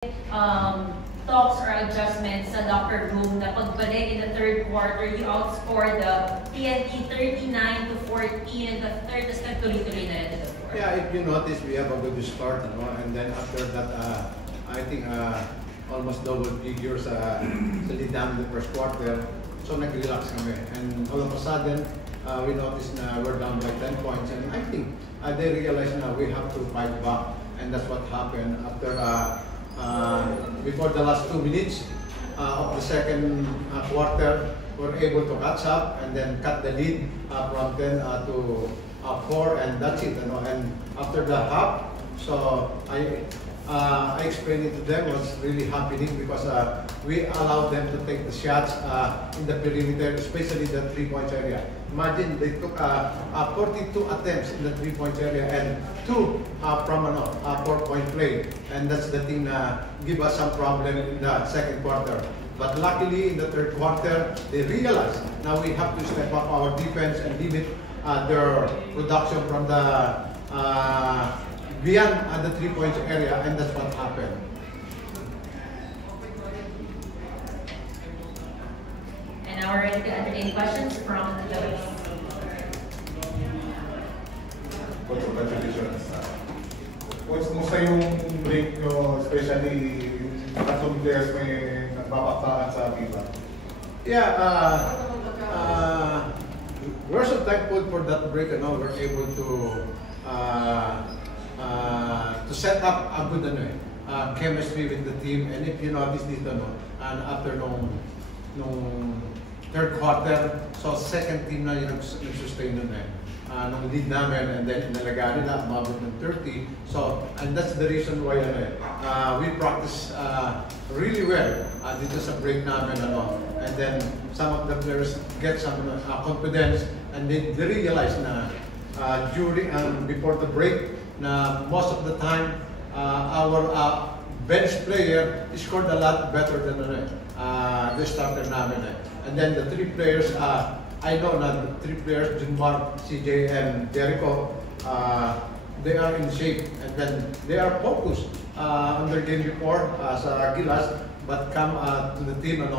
talks or adjustments sa locker room na pagbalik in the third quarter, you outscored the TNT 39-14 in the third, tapos nagtuloy-tuloy na rin in the fourth. Yeah, if you notice, we have a good start, and then after that, I think almost double figures sa lead namin in the first quarter, so nag-relax kami. And all of a sudden, we noticed na we're down by 10 points, and I think they realized now we have to fight back, and that's what happened after before the last 2 minutes of the second quarter, we're able to catch up and then cut the lead from 10 to 4, and that's it. And after the half, so I explained it to them what's really happening, because we allowed them to take the shots in the perimeter, especially the 3-point area. Imagine they took 42 attempts in the 3-point area and 2 from a 4-point play, and that's the thing that give us some problem in the second quarter. But luckily in the third quarter, they realized now we have to step up our defense and limit their production from the beyond the 3-point area, and that's what happened. And now we're ready to entertain questions from the judges. Congratulations. Kumusta yung break nyo, especially yung tatlong players may nagbabakbakan sa FIFA? Yeah, we're so thankful for that break, and now we're able to set up a good chemistry with the team. And if you notice dito, and after nung third quarter, so second team na yung nag-sustain nung lead namin, and then inalagaan nila, umabot ng 30. So, and that's the reason why we practice really well dito sa break namin, and then some of the players get some confidence, and they realize na during before the break na most of the time our bench player scored a lot better than the starter namin. And then the 3 players, I know na the 3 players, Junmar, CJ, and Jericho, they are in shape, and then they are focused on their game before sa Gilas, but come to the team and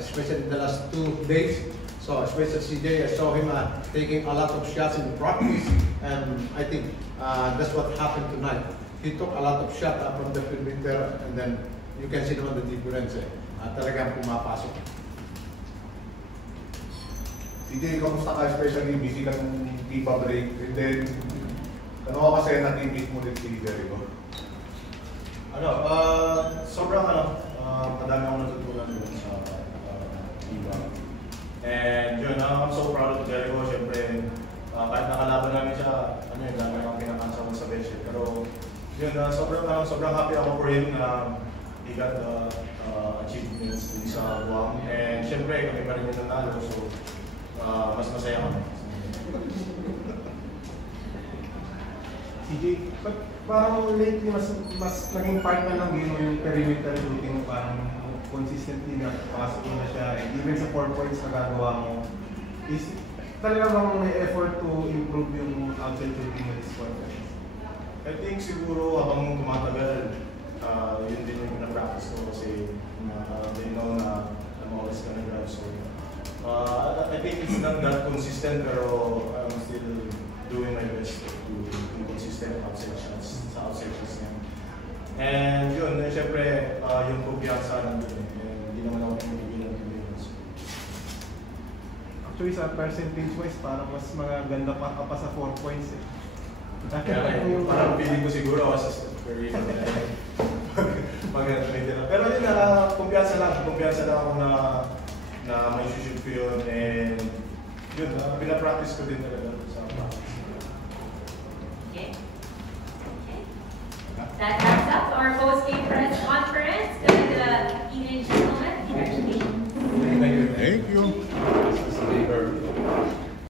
especially in the last 2 days. So especially CJ, I saw him taking a lot of shots in the practice, and I think that's what happened tonight. He took a lot of shots from the perimeter, and then you can see naman the difference. Talagang pumapasok. CJ, kamusta ka? Especially busy ka ng FIFA break, and then ano ka kasi na-teammate mo din si Jericho? Sobrang madami akong natutunan dun sa FIFA. And yun, I'm so proud of Jericho. Siyempre, kahit nakalaban namin siya, dami akong pinakansama sa bench. Pero yun, sobrang happy ako for him na he got the achievements din sa Guam. And siyempre, kami pa rin yung nanalo. So, mas masaya kami. CJ, parang lately mas naging part na ng game yung perimeter shooting, parang consistently na pasok na siya, and even sa 4 points na gagawa mo, is talaga bang may effort to improve yung outside shooting mo this quarter? I think siguro habang tumatagal, yun din yung pinapractice ko kasi they know na I'm always gonna grab. So, I think it's not that consistent, pero I'm still doing my best to be consistent outside shots, sa outside shots niya. And yun, syempre, yung kumpiyansa nandun hindi naman ako pinipigilan ng Pilipinas. Actually, sa percentage-wise, parang mas maganda pa sa 4 points eh. Parang feeling ko siguro ako sa very maganda nila. Pero yun, kumpiyansa lang ako na may shoot ko yun, and yun, pinapractice ko din talaga sa practice. Okay.